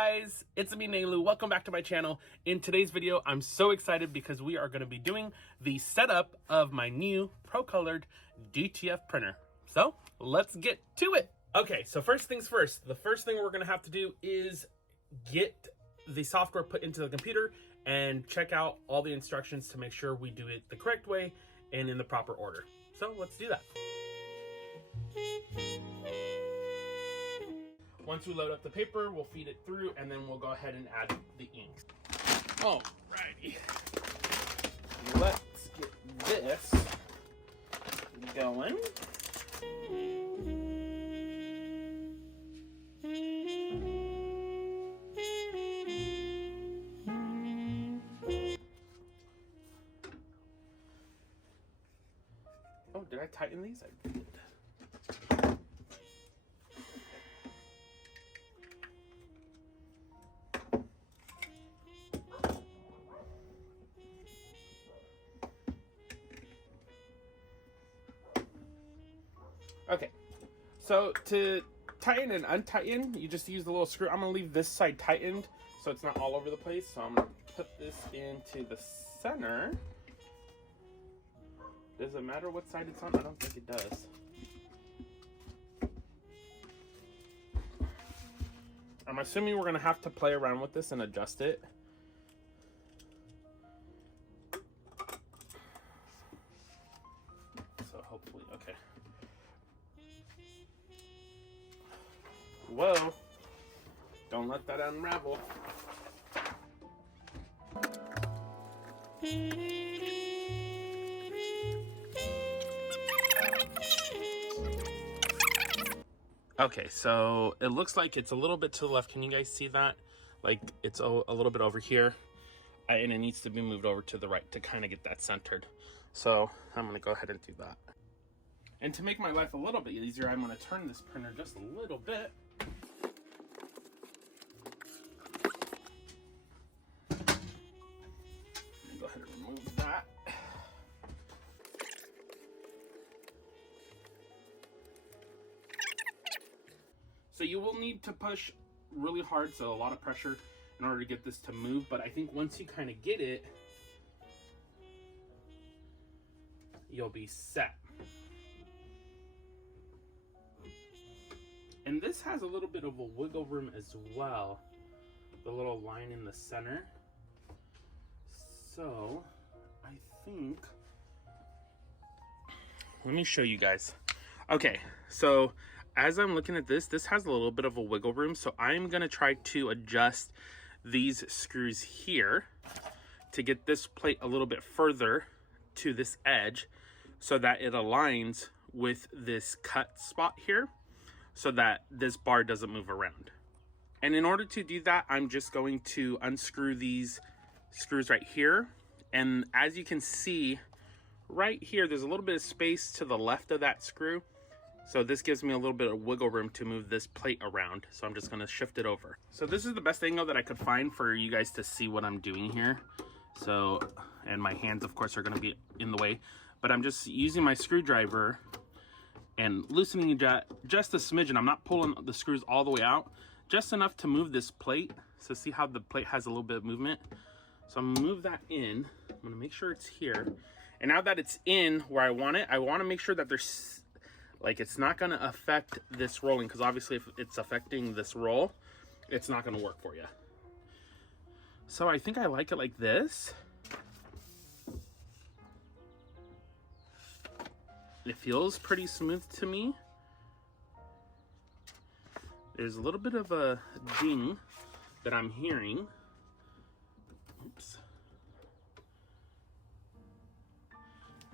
guys, it's me Nailu. Welcome back to my channel. In today's video, I'm so excited because we are going to be doing the setup of my new ProColored DTF printer. So let's get to it. Okay, so first things first, the first thing we're going to have to do is get the software put into the computer and check out all the instructions to make sure we do it the correct way and in the proper order. So let's do that. Once we load up the paper, we'll feed it through and then we'll go ahead and add the inks. Alrighty. Let's get this going. Oh, did I tighten these? I did. Okay, so to tighten and untighten, you just use the little screw. I'm gonna leave this side tightened so it's not all over the place. So I'm gonna put this into the center. Does it matter what side it's on? I don't think it does. I'm assuming we're gonna have to play around with this and adjust it. So hopefully, okay. Whoa, don't let that unravel. Okay, so it looks like it's a little bit to the left. Can you guys see that? Like it's a little bit over here and it needs to be moved over to the right to kind of get that centered. So I'm gonna go ahead and do that. And to make my life a little bit easier, I'm gonna turn this printer just a little bit. Go ahead and remove that. So you will need to push really hard, so a lot of pressure in order to get this to move, but I think once you kind of get it, you'll be set. And this has a little bit of a wiggle room as well, the little line in the center. So I think, let me show you guys. Okay, so as I'm looking at this, this has a little bit of a wiggle room. So I'm gonna try to adjust these screws here to get this plate a little bit further to this edge so that it aligns with this cut spot here so that this bar doesn't move around. And in order to do that, I'm just going to unscrew these screws right here. And as you can see right here, there's a little bit of space to the left of that screw. So this gives me a little bit of wiggle room to move this plate around. So I'm just gonna shift it over. So this is the best angle that I could find for you guys to see what I'm doing here. So, and my hands of course are gonna be in the way, but I'm just using my screwdriver and loosening just a smidgen. I'm not pulling the screws all the way out, just enough to move this plate. So see how the plate has a little bit of movement? So I'm gonna move that in. I'm gonna make sure it's here. And now that it's in where I want it, I wanna make sure that there's, like it's not gonna affect this rolling, because obviously if it's affecting this roll, it's not gonna work for you. So I think I like it like this. It feels pretty smooth to me. There's a little bit of a ding that I'm hearing. Oops.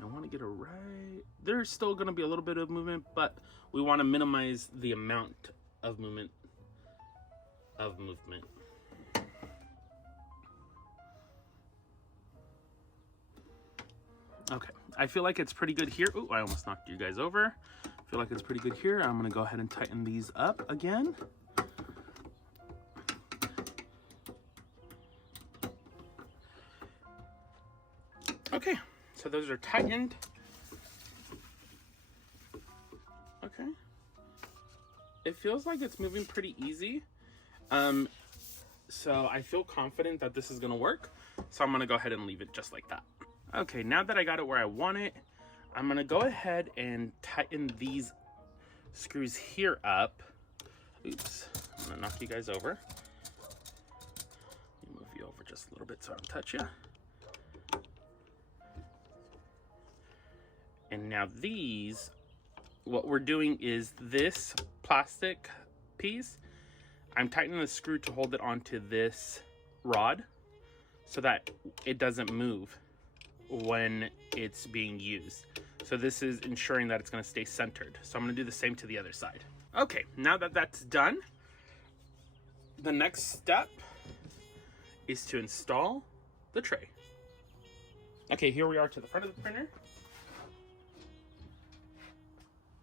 I want to get it right. There's still going to be a little bit of movement, but we want to minimize the amount of movement. Okay, I feel like it's pretty good here. Oh, I almost knocked you guys over. I feel like it's pretty good here. I'm going to go ahead and tighten these up again. Okay, so those are tightened. Okay. It feels like it's moving pretty easy. So I feel confident that this is gonna work. So I'm gonna go ahead and leave it just like that. Okay, now that I got it where I want it, I'm gonna go ahead and tighten these screws here up. Oops, I'm gonna knock you guys over. Let me move you over just a little bit so I don't touch you. And now these, what we're doing is this plastic piece, I'm tightening the screw to hold it onto this rod so that it doesn't move when it's being used. So this is ensuring that it's going to stay centered. So I'm going to do the same to the other side. Okay, now that that's done, the next step is to install the tray. Okay, here we are to the front of the printer.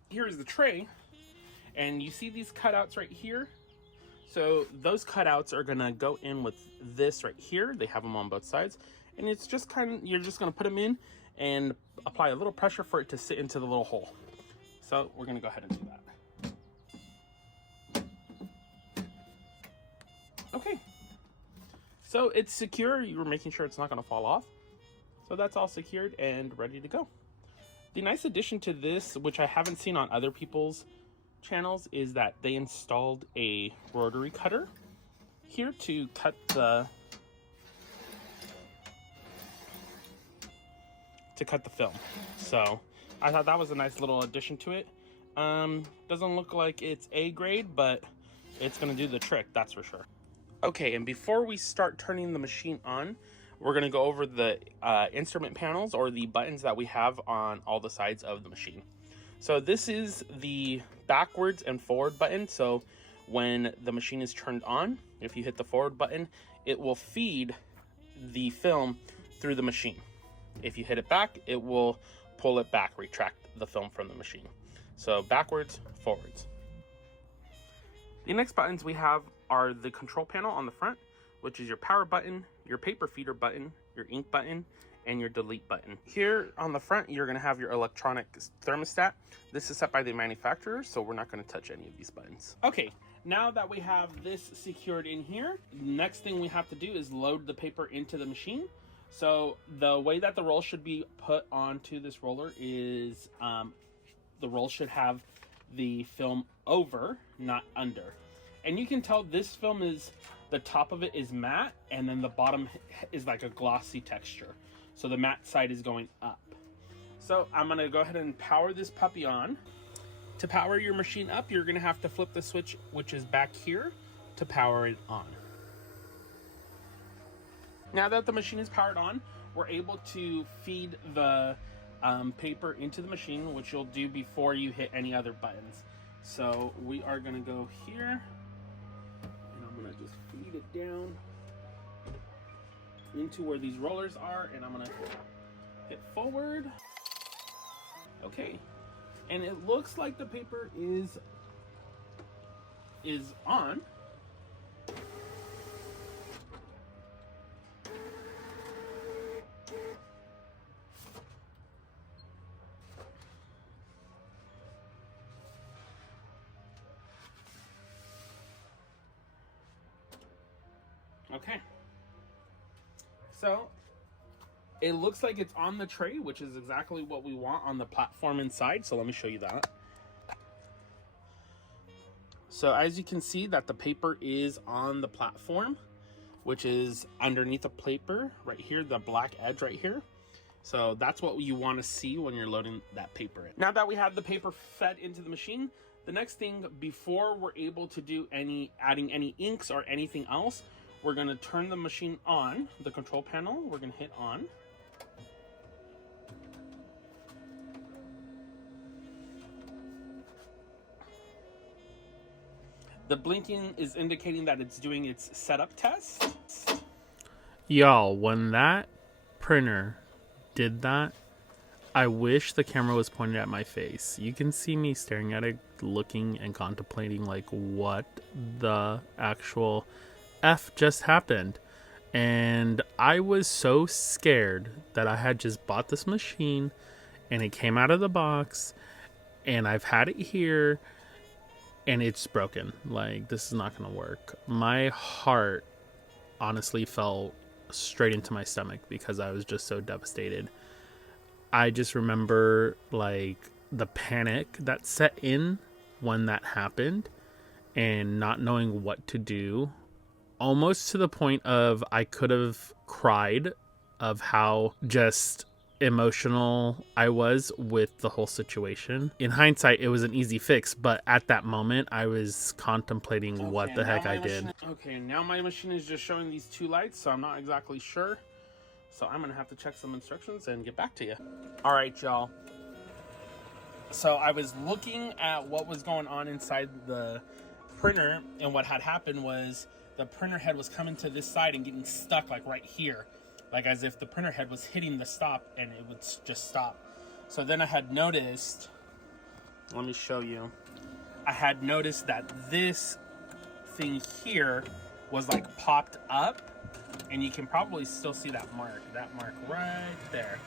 Here's the tray, and you see these cutouts right here? So those cutouts are gonna go in with this right here. They have them on both sides, and it's just you're just gonna put them in and apply a little pressure for it to sit into the little hole. So we're gonna go ahead and do that. Okay, so it's secure. You're making sure it's not gonna fall off. So that's all secured and ready to go. The nice addition to this, which I haven't seen on other people's channels, is that they installed a rotary cutter here to cut the film. So I thought that was a nice little addition to it. Doesn't look like it's A grade, but it's gonna do the trick, that's for sure. Okay, and before we start turning the machine on, we're gonna go over the instrument panels, or the buttons that we have on all the sides of the machine. So this is the backwards and forward button. So when the machine is turned on, if you hit the forward button, it will feed the film through the machine. If you hit it back, it will pull it back, retract the film from the machine. So backwards, forwards. The next buttons we have are the control panel on the front, which is your power button, your paper feeder button, your ink button, and your delete button. Here on the front, you're gonna have your electronic thermostat. This is set by the manufacturer, so we're not gonna touch any of these buttons. Okay, now that we have this secured in here, the next thing we have to do is load the paper into the machine. So the way that the roll should be put onto this roller is the roll should have the film over, not under. And you can tell this film is, the top of it is matte, and then the bottom is like a glossy texture. So the matte side is going up. So I'm gonna go ahead and power this puppy on. To power your machine up, you're gonna have to flip the switch, which is back here, to power it on. Now that the machine is powered on, we're able to feed the paper into the machine, which you'll do before you hit any other buttons. So we are gonna go here, and I'm gonna just feed it down into where these rollers are, and I'm gonna hit forward. Okay, and it looks like the paper is on. Okay. So it looks like it's on the tray, which is exactly what we want on the platform inside. So let me show you that. So as you can see that the paper is on the platform, which is underneath the paper right here, the black edge right here. So that's what you want to see when you're loading that paper in. Now that we have the paper fed into the machine, the next thing before we're able to do adding any inks or anything else, we're gonna turn the machine on, the control panel, we're gonna hit on. The blinking is indicating that it's doing its setup test. Y'all, when that printer did that, I wish the camera was pointed at my face. You can see me staring at it, looking and contemplating like what the actual F just happened. And I was so scared that I had just bought this machine and it came out of the box and I've had it here and it's broken. Like, this is not gonna work. My heart honestly fell straight into my stomach because I was just so devastated. I just remember like the panic that set in when that happened and not knowing what to do, almost to the point of I could have cried of how just emotional I was with the whole situation. In hindsight, it was an easy fix, but at that moment I was contemplating what the heck I did. Okay, now my machine is just showing these two lights, so I'm not exactly sure. So I'm gonna have to check some instructions and get back to you. All right, y'all. So I was looking at what was going on inside the printer, and what had happened was the printer head was coming to this side and getting stuck like right here, like as if the printer head was hitting the stop and it would just stop. So then I had noticed, let me show you, I had noticed that this thing here was like popped up, and you can probably still see that mark right there,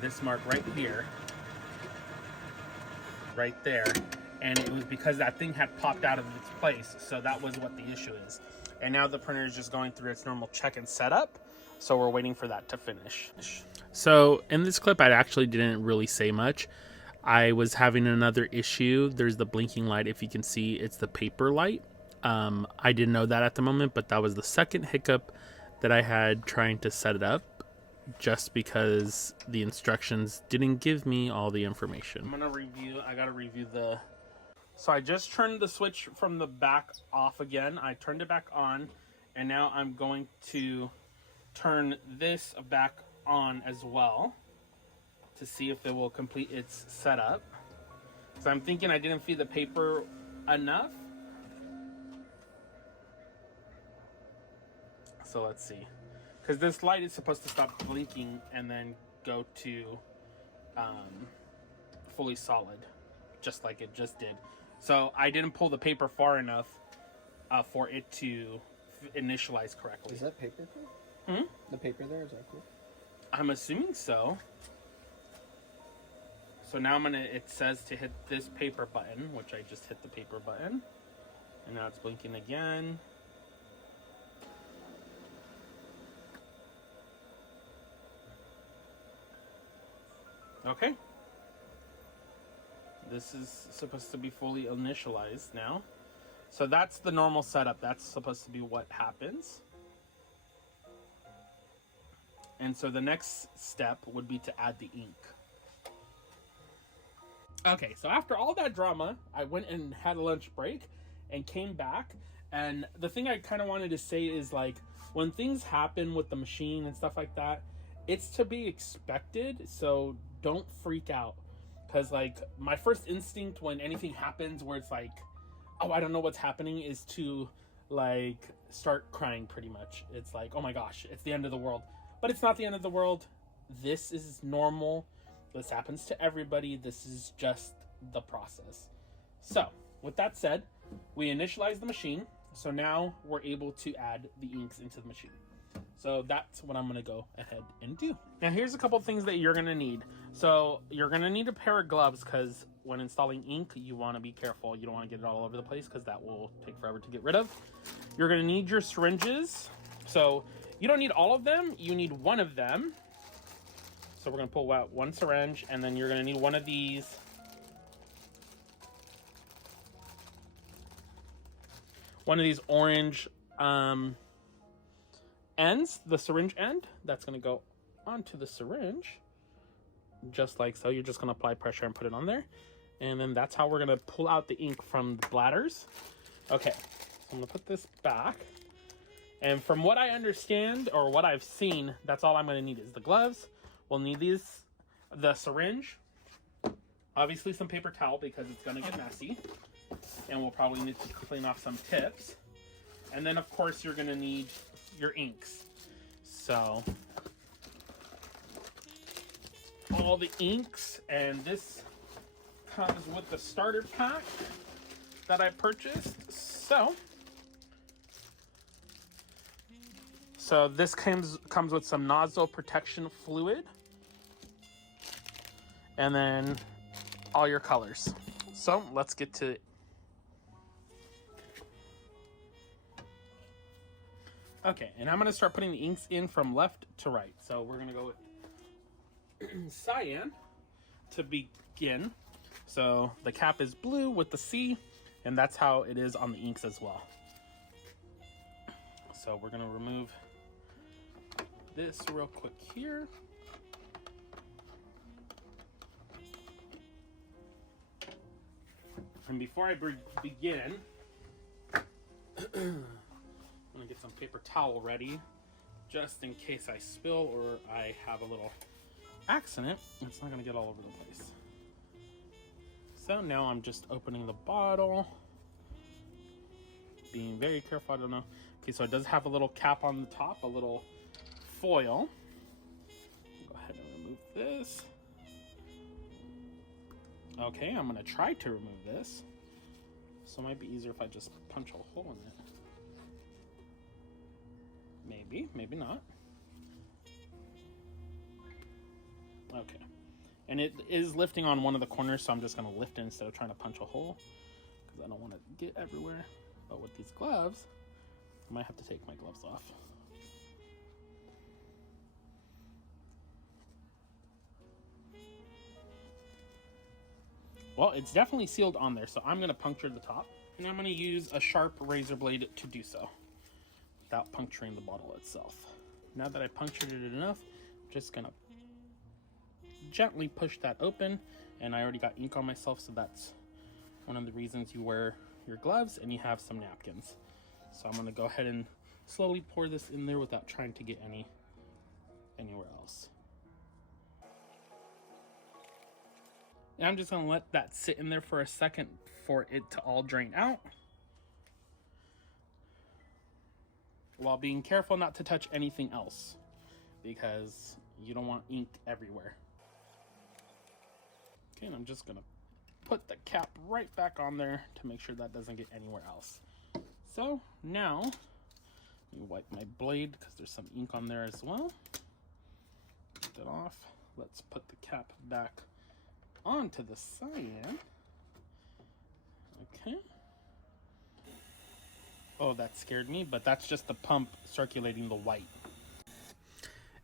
this mark right here, right there. And it was because that thing had popped out of its place. So that was what the issue is. And now the printer is just going through its normal check and setup. So we're waiting for that to finish. So in this clip, I actually didn't really say much. I was having another issue. There's the blinking light. If you can see, it's the paper light. I didn't know that at the moment, but that was the second hiccup that I had trying to set it up, just because the instructions didn't give me all the information. I gotta review so I just turned the switch from the back off again. I turned it back on, and now I'm going to turn this back on as well to see if it will complete its setup. So I'm thinking I didn't feed the paper enough. So let's see. Because this light is supposed to stop blinking and then go to fully solid, just like it just did. So I didn't pull the paper far enough for it to initialize correctly. Is that paper cool? Hmm? The paper there, is that cool? I'm assuming so. So now it says to hit this paper button, which I just hit the paper button. And now it's blinking again. Okay. This is supposed to be fully initialized now. So that's the normal setup. That's supposed to be what happens. And so the next step would be to add the ink. Okay, so after all that drama, I went and had a lunch break and came back. And the thing I kind of wanted to say is, like, when things happen with the machine and stuff like that, it's to be expected. So don't freak out. Because, like, my first instinct when anything happens where it's like, oh, I don't know what's happening, is to, like, start crying pretty much. It's like, oh my gosh, it's the end of the world. But it's not the end of the world. This is normal. This happens to everybody. This is just the process. So, with that said, we initialized the machine. So now we're able to add the inks into the machine. So that's what I'm going to go ahead and do. Now here's a couple things that you're going to need. So you're going to need a pair of gloves, because when installing ink, you want to be careful. You don't want to get it all over the place, because that will take forever to get rid of. You're going to need your syringes. So you don't need all of them. You need one of them. So we're going to pull out one syringe, and then you're going to need one of these. One of these orange ends, the syringe end, that's going to go onto the syringe, just like so. You're just going to apply pressure and put it on there. And then that's how we're going to pull out the ink from the bladders. Okay, so I'm going to put this back. And from what I understand, or what I've seen, that's all I'm going to need is the gloves. We'll need these, the syringe, obviously some paper towel because it's going to get messy. And we'll probably need to clean off some tips. And then, of course, you're going to need your inks. So, all the inks, and this comes with the starter pack that I purchased. So this comes with some nozzle protection fluid, and then all your colors. So let's get to it. Okay, and I'm going to start putting the inks in from left to right. So we're going to go with cyan to begin. So the cap is blue with the C, and that's how it is on the inks as well. So we're going to remove this real quick here. And before I begin, I'm gonna get some paper towel ready, just in case I spill or I have a little accident. It's not gonna get all over the place. So now I'm just opening the bottle, being very careful. I don't know. Okay, so it does have a little cap on the top, a little foil. Go ahead and remove this. Okay, I'm gonna try to remove this. So it might be easier if I just punch a hole in it. Maybe, maybe not. Okay. And it is lifting on one of the corners, so I'm just gonna lift it instead of trying to punch a hole, because I don't want to get everywhere. But with these gloves, I might have to take my gloves off. Well, it's definitely sealed on there, so I'm going to puncture the top. And I'm going to use a sharp razor blade to do so, without puncturing the bottle itself. Now that I punctured it enough, I'm just going to gently push that open. And I already got ink on myself, so that's one of the reasons you wear your gloves and you have some napkins. So I'm going to go ahead and slowly pour this in there without trying to get anywhere else. And I'm just going to let that sit in there for a second for it to all drain out, while being careful not to touch anything else, because you don't want ink everywhere. Okay, and I'm just going to put the cap right back on there to make sure that doesn't get anywhere else. So now, let me wipe my blade because there's some ink on there as well. Get that off. Let's put the cap back onto the cyan. Okay. Oh, that scared me, but that's just the pump circulating the white.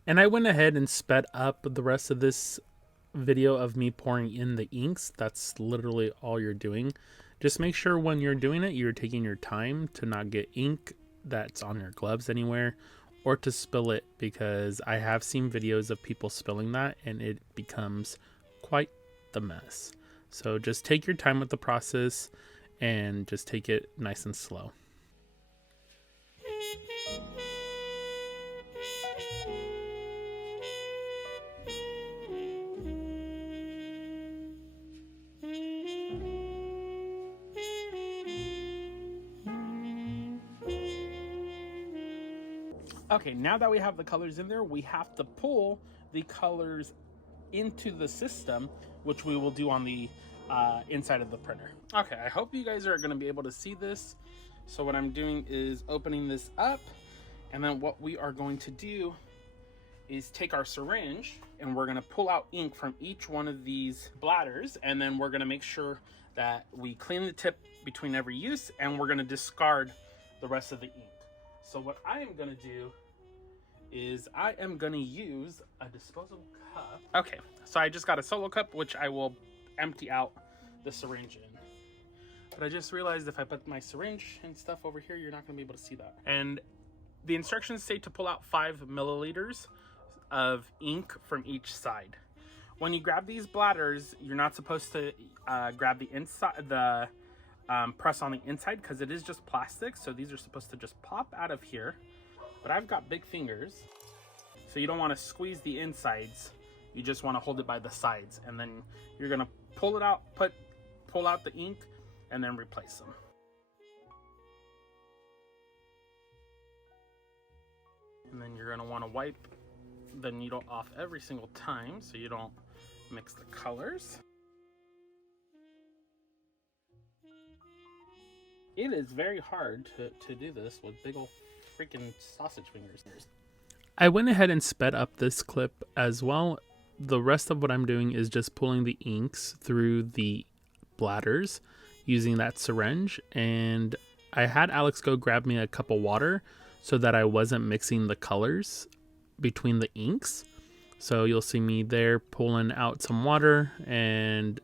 And I went ahead and sped up the rest of this video of me pouring in the inks. That's literally all you're doing. Just make sure when you're doing it, you're taking your time to not get ink that's on your gloves anywhere, or to spill it, because I have seen videos of people spilling that and it becomes quite the mess. So just take your time with the process and just take it nice and slow. Okay, now that we have the colors in there, we have to pull the colors into the system, which we will do on the inside of the printer. Okay, I hope you guys are going to be able to see this. So what I'm doing is opening this up, and then what we are going to do is take our syringe and we're going to pull out ink from each one of these bladders, and then we're going to make sure that we clean the tip between every use, and we're going to discard the rest of the ink. So what I am going to do is I am going to use a disposable cup. Okay, so I just got a solo cup, which I will empty out the syringe in. But I just realized if I put my syringe and stuff over here, you're not going to be able to see that. And the instructions say to pull out 5 milliliters of ink from each side. When you grab these bladders, you're not supposed to grab the inside, the press on the inside, because it is just plastic. So these are supposed to just pop out of here. But I've got big fingers, so you don't want to squeeze the insides. You just want to hold it by the sides, and then you're gonna pull it out, pull out the ink, and then replace them. And then you're gonna want to wipe the needle off every single time so you don't mix the colors. It is very hard to do this with big old freaking sausage fingers. I went ahead and sped up this clip as well. The rest of what I'm doing is just pulling the inks through the bladders using that syringe, and I had Alex go grab me a cup of water so that I wasn't mixing the colors between the inks. So you'll see me there pulling out some water and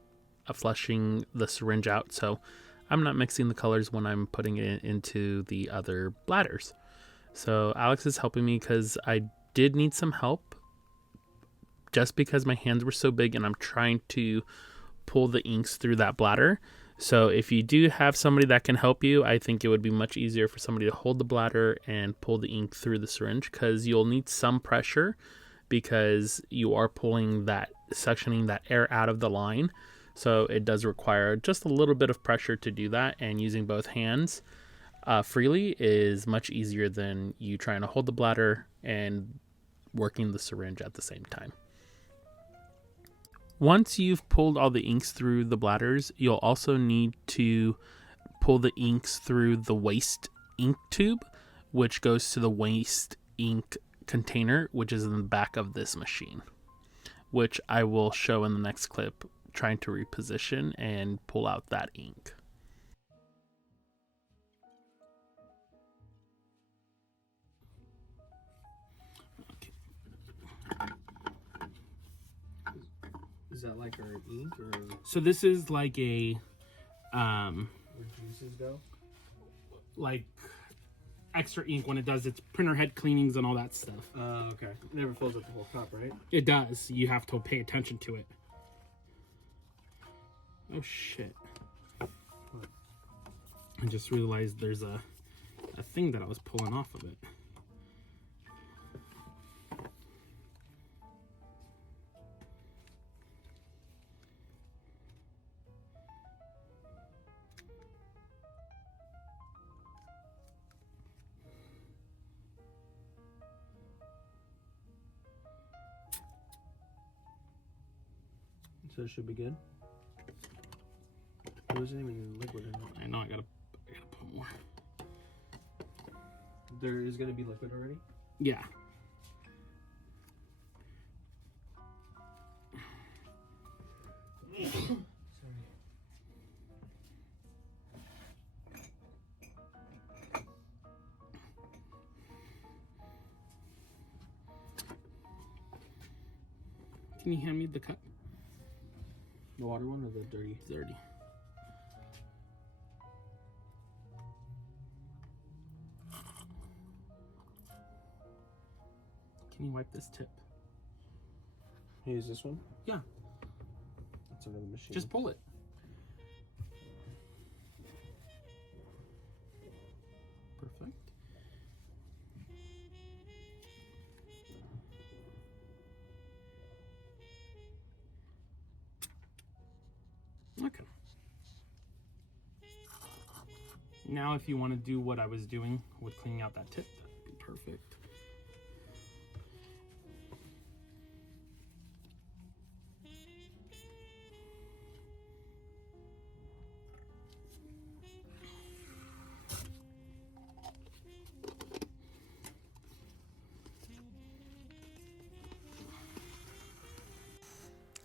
flushing the syringe out, so I'm not mixing the colors when I'm putting it into the other bladders. So Alex is helping me because I did need some help just because my hands were so big and I'm trying to pull the inks through that bladder. So if you do have somebody that can help you, I think it would be much easier for somebody to hold the bladder and pull the ink through the syringe, because you'll need some pressure because you are pulling that, suctioning that air out of the line. So it does require just a little bit of pressure to do that, and using both hands freely is much easier than you trying to hold the bladder and working the syringe at the same time. Once you've pulled all the inks through the bladders, you'll also need to pull the inks through the waste ink tube, which goes to the waste ink container, which is in the back of this machine, which I will show in the next clip, trying to reposition and pull out that ink. Is that like our ink or So this is like a where juices go? like extra ink when it does its printer head cleanings and all that stuff. Okay. It never fills up the whole cup, right? It does. You have to pay attention to it. Oh shit. I just realized there's a thing that I was pulling off of it. So it should be good. There wasn't even liquid in it. I know I gotta put more. There is gonna be liquid already? Yeah. Sorry. Can you hand me the cup? The water one or the dirty? Dirty. Can you wipe this tip? Use this one? Yeah. That's another machine. Just pull it. Perfect. Okay. Now if you want to do what I was doing with cleaning out that tip, that'd be perfect.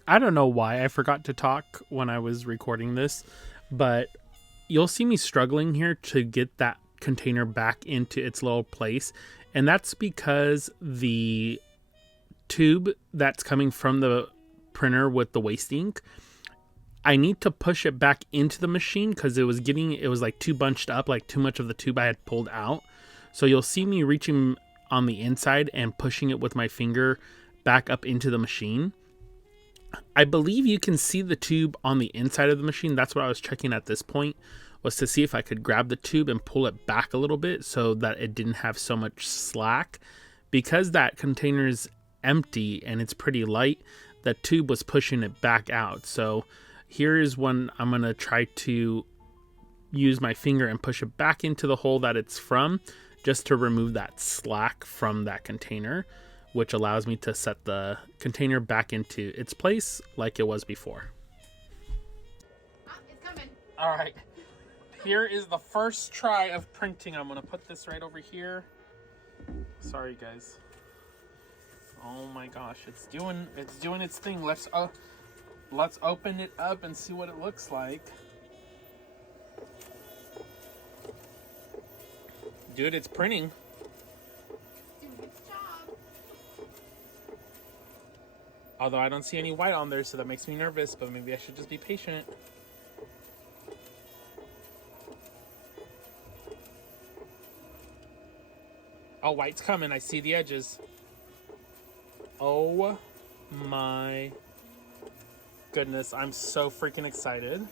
I don't know why I forgot to talk when I was recording this, but you'll see me struggling here to get that container back into its little place. And that's because the tube that's coming from the printer with the waste ink, I need to push it back into the machine because it was like too bunched up, like too much of the tube I had pulled out. So you'll see me reaching on the inside and pushing it with my finger back up into the machine. I believe you can see the tube on the inside of the machine. That's what I was checking at this point, was to see if I could grab the tube and pull it back a little bit so that it didn't have so much slack. Because that container is empty and it's pretty light, the tube was pushing it back out. So here is when I'm going to try to use my finger and push it back into the hole that it's from, just to remove that slack from that container, which allows me to set the container back into its place like it was before. It's coming. All right. Here is the first try of printing. I'm going to put this right over here. Sorry, guys. Oh my gosh, it's doing its thing. Let's open it up and see what it looks like. Dude, it's printing. Although I don't see any white on there, so that makes me nervous, but maybe I should just be patient. Oh, white's coming. I see the edges. Oh my goodness. I'm so freaking excited.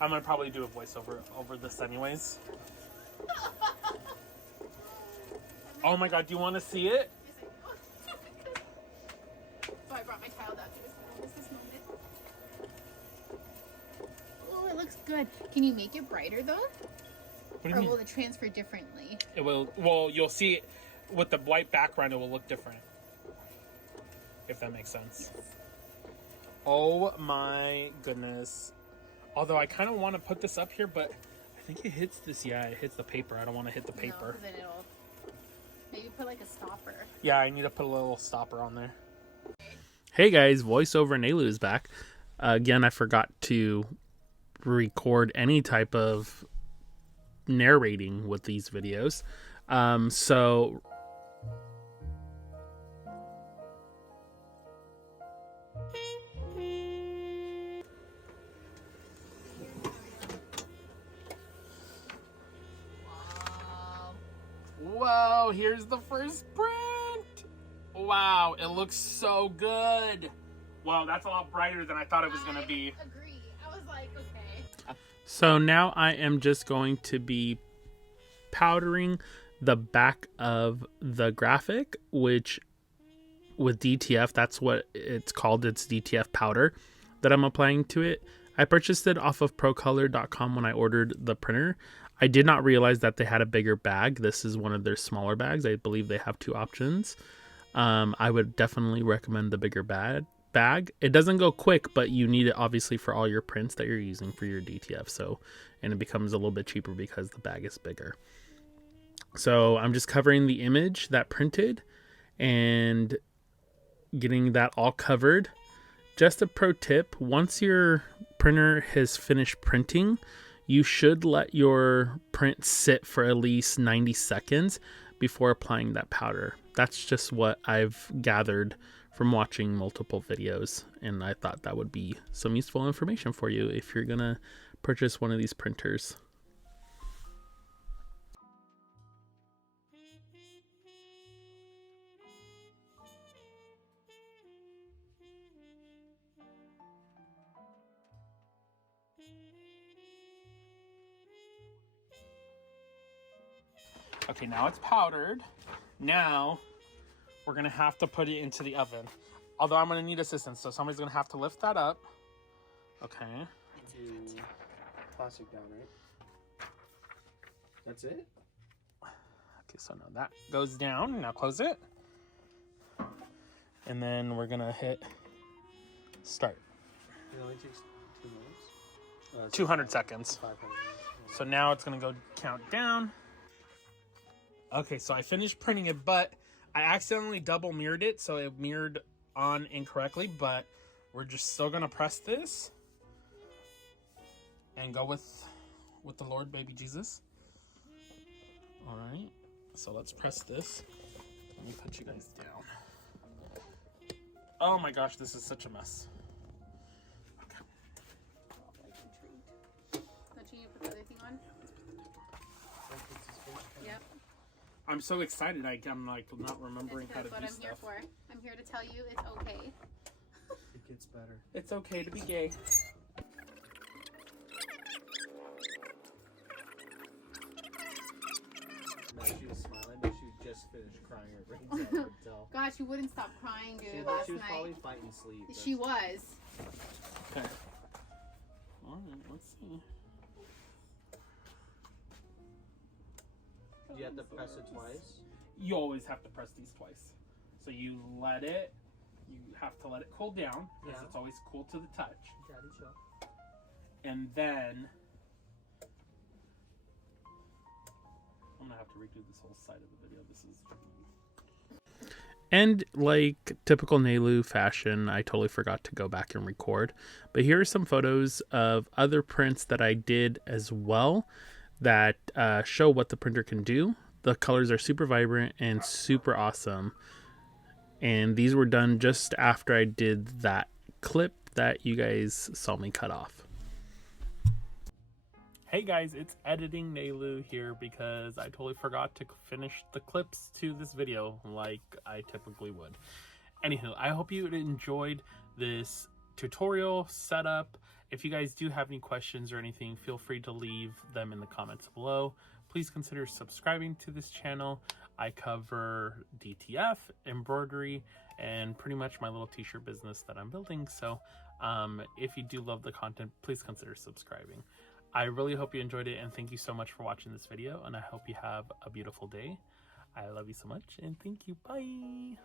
I'm going to probably do a voiceover over this anyways. Oh my god, do you want to see it? So I brought my child out to this moment. Oh, it looks good. Can you make it brighter though? What do you Or mean? will it transfer differently? It will, well, you'll see it with the white background, it will look different. If that makes sense. Yes. Oh my goodness. Although I kind of want to put this up here, but I think it hits this. Yeah, it hits the paper. I don't want to hit the paper. No, 'cause then it'll maybe put like a stopper. Yeah, I need to put a little stopper on there. Hey guys, voiceover Nelu is back. Again, I forgot to record any type of narrating with these videos. So Whoa, here's the first print. Wow, it looks so good. Wow, that's a lot brighter than I thought it was going to be. Agree. I was like, okay. So now I am just going to be powdering the back of the graphic, which with DTF, that's what it's called. It's DTF powder that I'm applying to it. I purchased it off of ProColored.com when I ordered the printer. I did not realize that they had a bigger bag. This is one of their smaller bags. I believe they have two options. I would definitely recommend the bigger bag. It doesn't go quick, but you need it obviously for all your prints that you're using for your DTF. So, and it becomes a little bit cheaper because the bag is bigger. So I'm just covering the image that printed and getting that all covered. Just a pro tip, once your printer has finished printing, you should let your print sit for at least 90 seconds before applying that powder. That's just what I've gathered from watching multiple videos, and I thought that would be some useful information for you if you're gonna purchase one of these printers. Okay, now it's powdered. Now we're gonna have to put it into the oven. Although I'm gonna need assistance, so somebody's gonna have to lift that up. Okay. Do plastic down, right? That's it? Okay, so now that goes down. Now close it. And then we're gonna hit start. It only takes 2 minutes. 200 seconds. 500 minutes. So now it's gonna go count down. Okay, so I finished printing it, but I accidentally double mirrored it, so it mirrored on incorrectly, but we're just still gonna press this and go with the Lord baby Jesus. All right, so let's press this. Let me put you guys down. Oh my gosh, this is such a mess. Okay. Don't you need to put the other thing on? Yep. I'm so excited. I'm like not remembering how to That's do what I'm here stuff. for. I'm here to tell you it's okay. It gets better. It's okay to be gay. No, she was smiling, but she just finished crying her brains out. I could tell. Gosh, you wouldn't stop crying, She, dude, was- last she was probably night. fighting sleep. but- She was. Okay. All right. Let's see. Do you have to press it twice? You always have to press these twice. So you let it. You have to let it cool down because Yeah. it's always cool to the touch. Daddy, show. And then I'm gonna have to redo this whole side of the video. This is. And like typical Nelu fashion, I totally forgot to go back and record. But here are some photos of other prints that I did as well that show what the printer can do. The colors are super vibrant and super awesome. And these were done just after I did that clip that you guys saw me cut off. Hey guys, it's Editing Nailu here because I totally forgot to finish the clips to this video like I typically would. Anywho, I hope you enjoyed this tutorial setup. If you guys do have any questions or anything, feel free to leave them in the comments below. Please consider subscribing to this channel. I cover DTF, embroidery, and pretty much my little t-shirt business that I'm building. So if you do love the content, please consider subscribing. I really hope you enjoyed it, and thank you so much for watching this video, and I hope you have a beautiful day. I love you so much, and thank you. Bye.